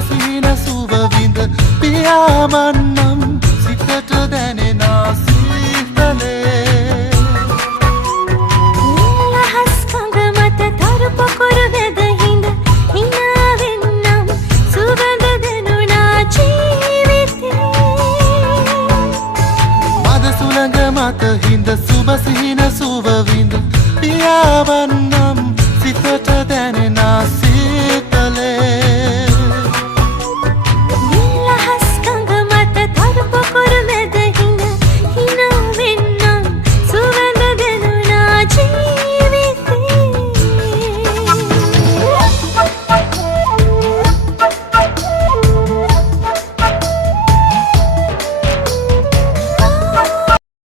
සිහින සුව විඳ පියාඹන්නම් සිතට දැනෙන සීතලේ ලහස් කඳ මත තරු පොකුරු වෙද හිඳ හිනා වෙන්නම් සුවඳ දෙනුනා ජීවිතේ මද සුළඟ මත හිඳ සුබ සිහින සුව විඳ පියාඹන්නම් සිතට දැනෙන